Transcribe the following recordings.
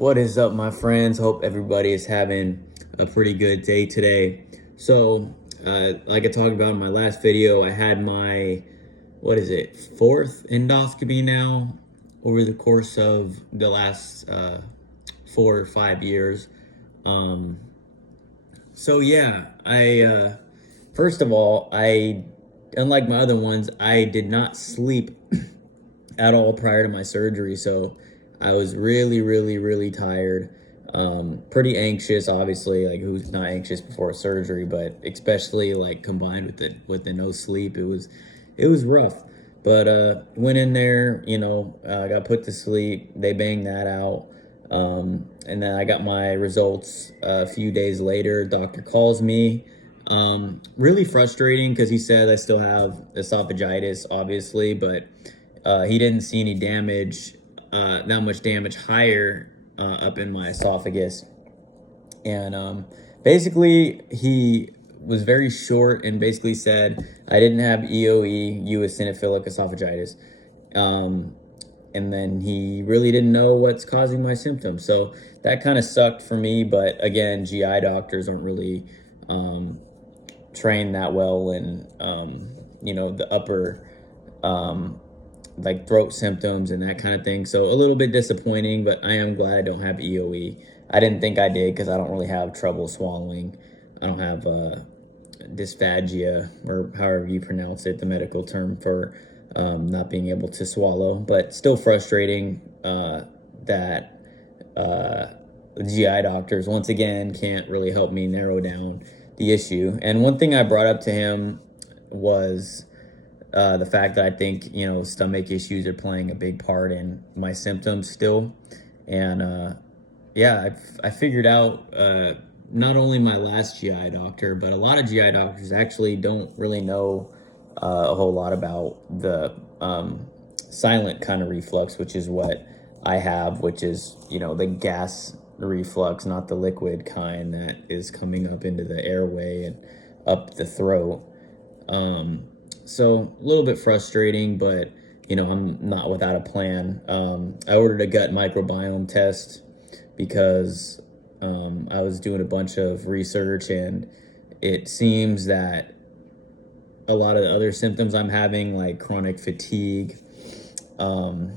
What is up, my friends? Hope everybody is having a pretty good day today. So, like I talked about in my last video, I had my, fourth endoscopy now over the course of the last 4 or 5 years. Um, so yeah, first of all, unlike my other ones, I did not sleep at all prior to my surgery. So I was really, really, really tired. Pretty anxious, obviously, like who's not anxious before a surgery, but especially like combined with the no sleep, it was rough. But went in there, got put to sleep. They banged that out. And then I got my results a few days later. Doctor calls me. Really frustrating because he said I still have esophagitis, obviously, but he didn't see any damage, that much damage higher up in my esophagus. And basically, he was very short and basically said I didn't have EOE, eosinophilic esophagitis. And then he really didn't know what's causing my symptoms. So that kind of sucked for me. But again, GI doctors aren't really trained that well in, the upper, like throat symptoms and that kind of thing. So a little bit disappointing, but I am glad I don't have EOE. I didn't think I did because I don't really have trouble swallowing. I don't have dysphagia, or however you pronounce it, the medical term for not being able to swallow. But still frustrating that the GI doctors, once again, can't really help me narrow down the issue. And one thing I brought up to him was the fact that I think, stomach issues are playing a big part in my symptoms still. And I figured out not only my last GI doctor, but a lot of GI doctors actually don't really know a whole lot about the silent kind of reflux, which is what I have, which is, the gas reflux, not the liquid kind that is coming up into the airway and up the throat. So a little bit frustrating, but I'm not without a plan. I ordered a gut microbiome test because I was doing a bunch of research, and it seems that a lot of the other symptoms I'm having, like chronic fatigue, joint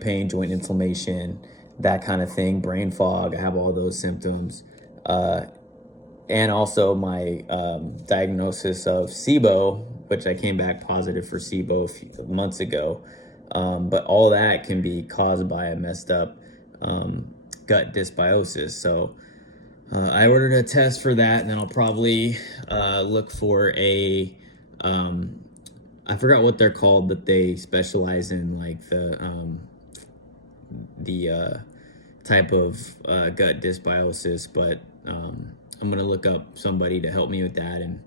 pain, joint inflammation, that kind of thing, brain fog, I have all those symptoms. And also my diagnosis of SIBO, which I came back positive for SIBO a few months ago. But all that can be caused by a messed up gut dysbiosis. So I ordered a test for that, and then I'll probably look for I forgot what they're called, but they specialize in like the type of gut dysbiosis. But I'm going to look up somebody to help me with that and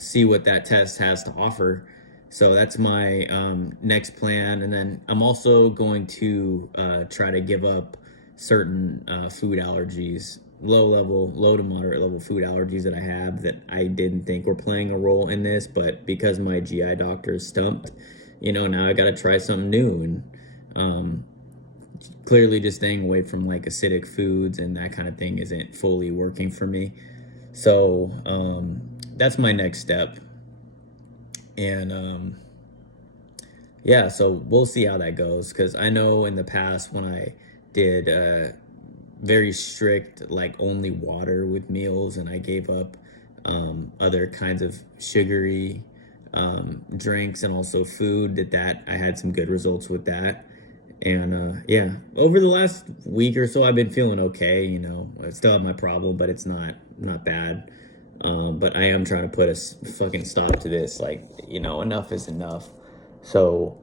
see what that test has to offer. So that's my next plan. And then I'm also going to try to give up certain food allergies, low to moderate level food allergies that I have that I didn't think were playing a role in this. But because my GI doctor is stumped, now I got to try something new. And clearly just staying away from like acidic foods and that kind of thing isn't fully working for me. So that's my next step. And so we'll see how that goes, because I know in the past when I did very strict, like only water with meals, and I gave up other kinds of sugary drinks and also food, that I had some good results with that. And over the last week or so, I've been feeling okay. I still have my problem, but it's not bad. But I am trying to put a fucking stop to this. Like, enough is enough. So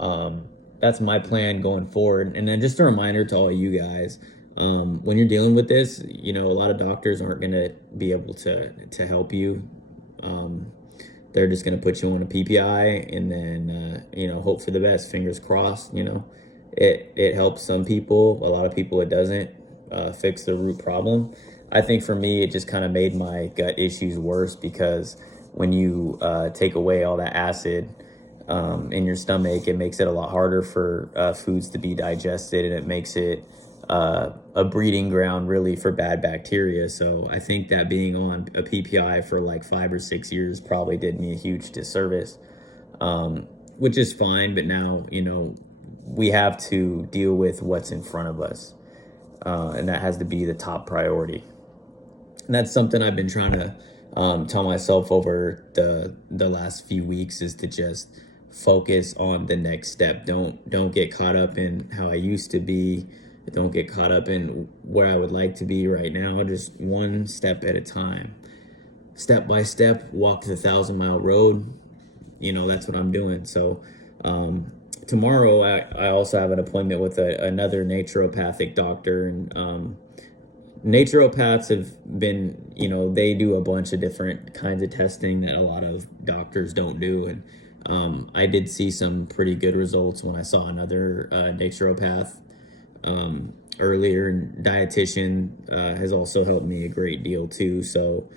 that's my plan going forward. And then just a reminder to all you guys, when you're dealing with this, a lot of doctors aren't going to be able to help you. They're just going to put you on a PPI and then, hope for the best, fingers crossed. It helps some people. A lot of people, it doesn't fix the root problem. I think for me, it just kind of made my gut issues worse, because when you take away all that acid in your stomach. It makes it a lot harder for foods to be digested, and it makes it a breeding ground really for bad bacteria. So I think that being on a PPI for like 5 or 6 years probably did me a huge disservice, which is fine. But now, we have to deal with what's in front of us, and that has to be the top priority. And that's something I've been trying to tell myself over the last few weeks, is to just focus on the next step. Don't get caught up in how I used to be. Don't get caught up in where I would like to be right now. Just one step at a time, step by step. Walk the 1,000-mile road. That's what I'm doing. So tomorrow I also have an appointment with another naturopathic doctor, and naturopaths have been, they do a bunch of different kinds of testing that a lot of doctors don't do. And I did see some pretty good results when I saw another naturopath earlier. And dietitian has also helped me a great deal too. So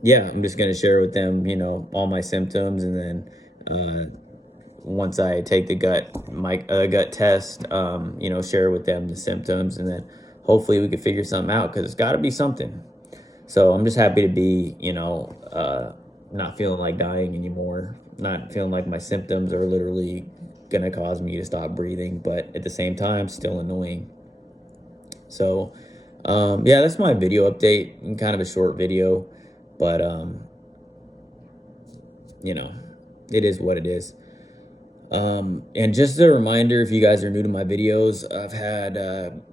yeah, I'm just going to share with them, all my symptoms. And then once I take the gut test, share with them the symptoms, and then hopefully we can figure something out, because it's got to be something. So I'm just happy to be, not feeling like dying anymore, not feeling like my symptoms are literally going to cause me to stop breathing, but at the same time, still annoying. So, yeah, that's my video update, and kind of a short video, but, it is what it is. And just a reminder, if you guys are new to my videos, I've had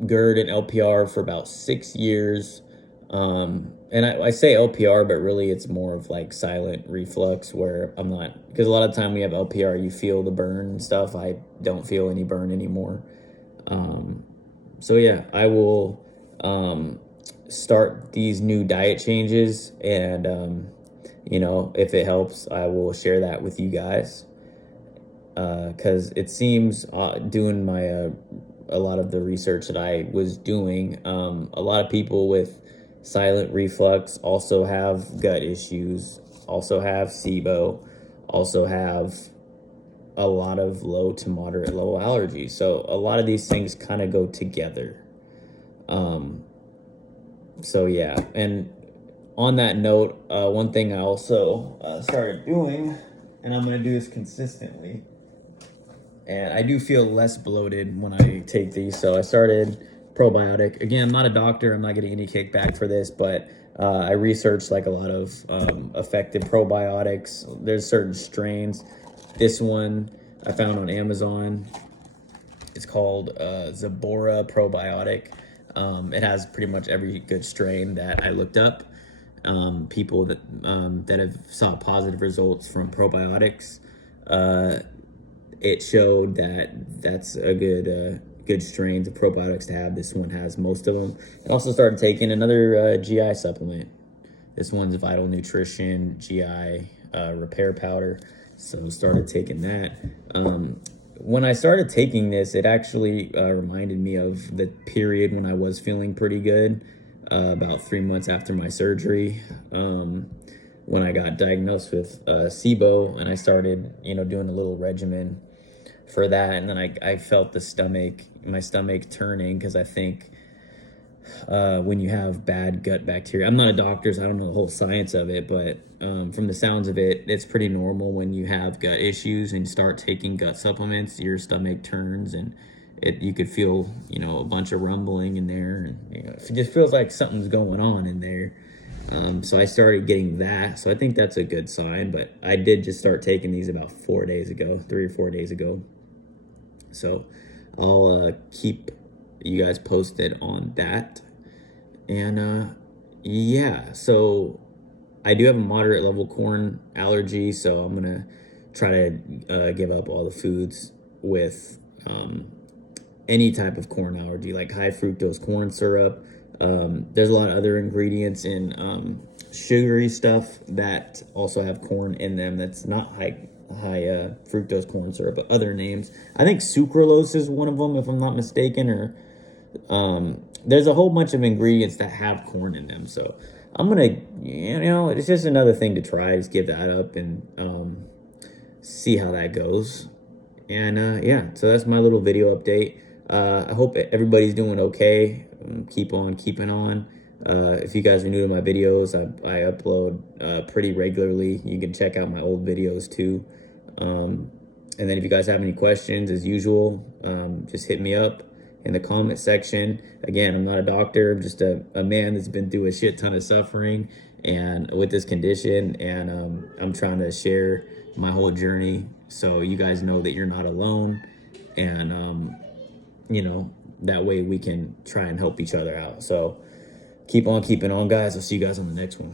GERD and LPR for about 6 years. And I say LPR, but really it's more of like silent reflux, where I'm not, because a lot of time we have LPR, you feel the burn and stuff. I don't feel any burn anymore. So yeah, I will start these new diet changes, and if it helps, I will share that with you guys. Because it seems, doing my a lot of the research that I was doing, a lot of people with silent reflux also have gut issues, also have SIBO, also have a lot of low to moderate level allergies. So a lot of these things kind of go together. So yeah, and on that note, one thing I also started doing, and I'm going to do this consistently, and I do feel less bloated when I take these. So I started probiotic. Again, I'm not a doctor. I'm not getting any kickback for this, but I researched like a lot of effective probiotics. There's certain strains. This one I found on Amazon. It's called Zabora probiotic. It has pretty much every good strain that I looked up. People that have saw positive results from probiotics. It showed that that's a good strain of probiotics to have. This one has most of them. I also started taking another GI supplement. This one's Vital Nutrition GI repair powder. So started taking that. When I started taking this, it actually reminded me of the period when I was feeling pretty good, about 3 months after my surgery, when I got diagnosed with SIBO, and I started, doing a little regimen for that. And then I felt my stomach turning, because I think when you have bad gut bacteria, I'm not a doctor, so I don't know the whole science of it, but from the sounds of it, it's pretty normal when you have gut issues and start taking gut supplements, your stomach turns, and you could feel, a bunch of rumbling in there, and it just feels like something's going on in there. So I started getting that. So I think that's a good sign, but I did just start taking these about 3 or 4 days ago. So I'll keep you guys posted on that. And yeah, so I do have a moderate level corn allergy, so I'm gonna try to give up all the foods with any type of corn allergy, like high fructose corn syrup. There's a lot of other ingredients in sugary stuff that also have corn in them that's not high fructose corn syrup, but other names. I think sucralose is one of them, if I'm not mistaken, or there's a whole bunch of ingredients that have corn in them. So I'm gonna, it's just another thing to try. Just give that up, and see how that goes. And yeah, so that's my little video update. I hope everybody's doing okay. Keep on keeping on. If you guys are new to my videos, I upload pretty regularly. You can check out my old videos too. And then if you guys have any questions, as usual, just hit me up in the comment section. Again, I'm not a doctor. I'm just a man that's been through a shit ton of suffering and with this condition. And I'm trying to share my whole journey so you guys know that you're not alone. And, you know, that way we can try and help each other out. So keep on keeping on, guys. I'll see you guys on the next one.